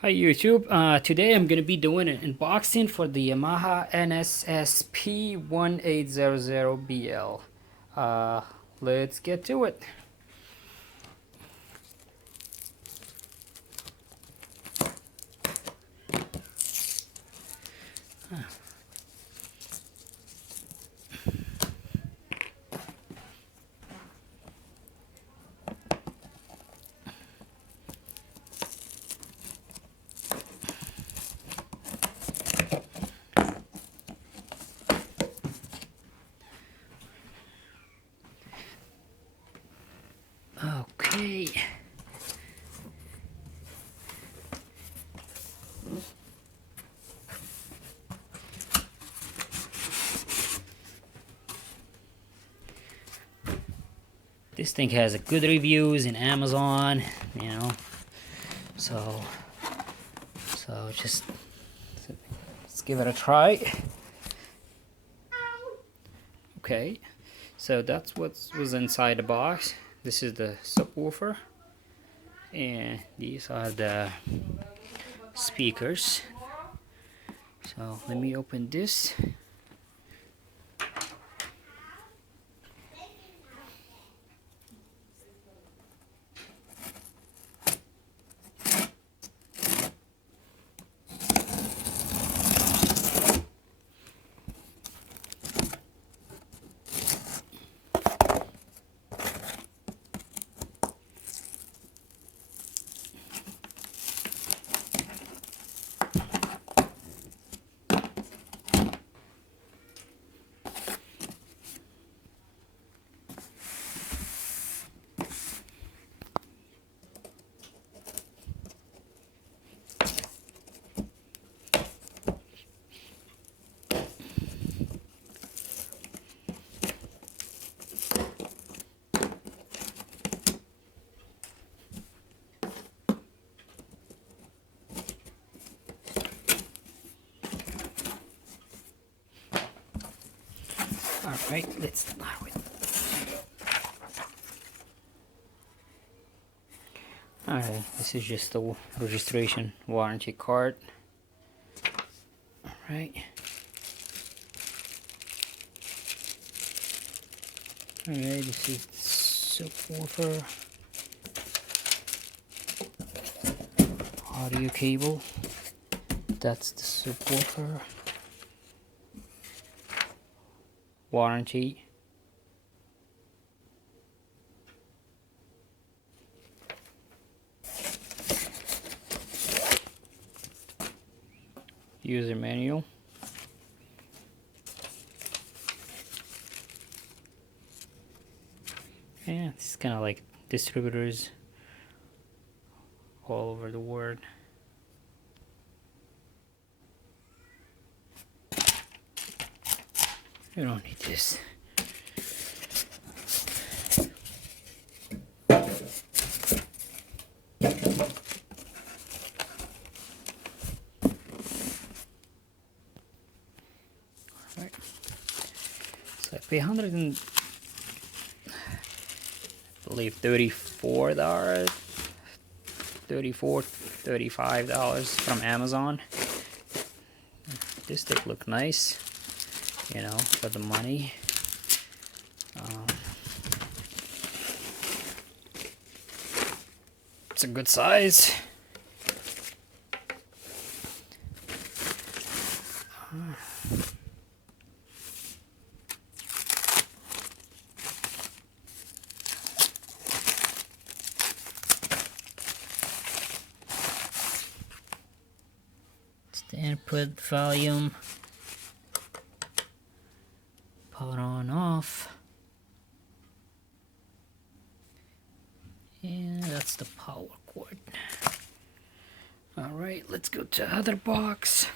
Hi YouTube, today I'm going to be doing an unboxing for the Yamaha NS-SP1800BL. Let's get to it. Okay. This thing has good reviews in Amazon, you know, so just let's give it a try. Okay, so that's what was inside the box. This is the subwoofer, and these are the speakers. So let me open this. Alright, let's start with. Alright, this is just the registration warranty card. Alright. Alright, this is the subwoofer. Audio cable. That's the subwoofer. Warranty. User manual. Yeah, it's kind of like distributors all over the world. You don't need this. Alright. So I pay $34, $35 from Amazon. This thing look nice, you know, for the money. It's a good size. It's the input volume. Power on off. And that's the power cord. Alright, let's go to other box.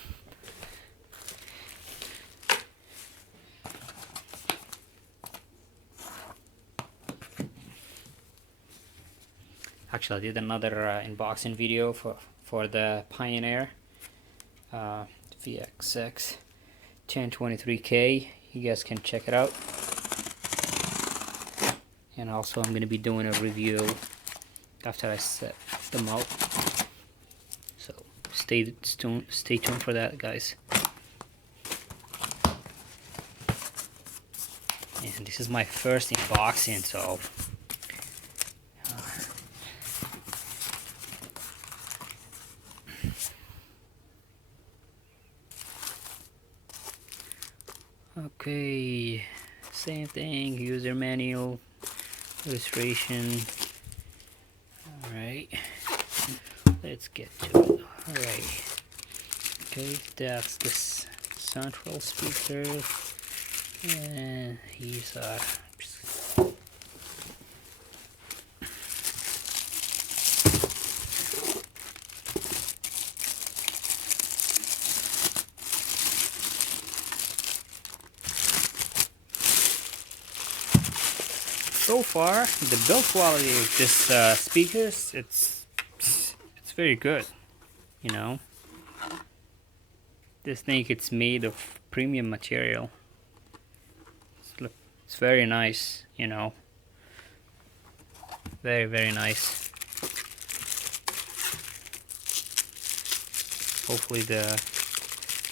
Actually, I did another unboxing video for the Pioneer VXX 1023K. You guys can check it out. And also I'm going to be doing a review after I set them out. So stay tuned for that, guys. And this is my first unboxing, so okay, same thing, user manual, illustration. Alright, let's get to it. Alright, okay, that's this central speaker, and these are so far the build quality of this speakers, it's very good, you know. This thing, it's made of premium material. It's very nice, you know, very nice. Hopefully the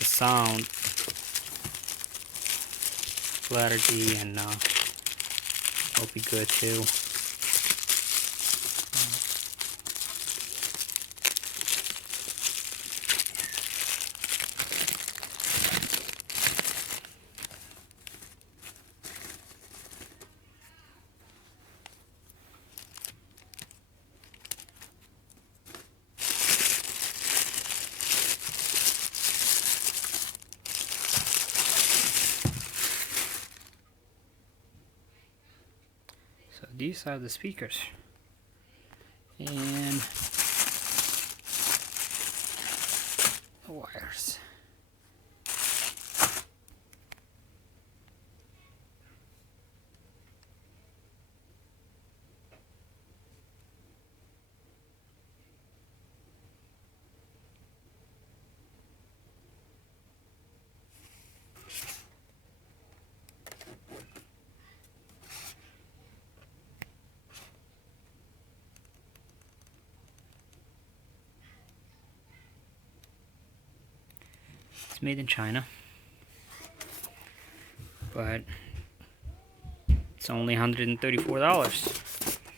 sound clarity and will be good too. So these are the speakers, and the wires. It's made in China, but it's only $134.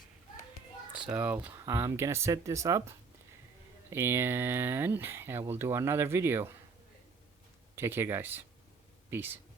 So I'm gonna set this up, and I will do another video. Take care, guys. Peace.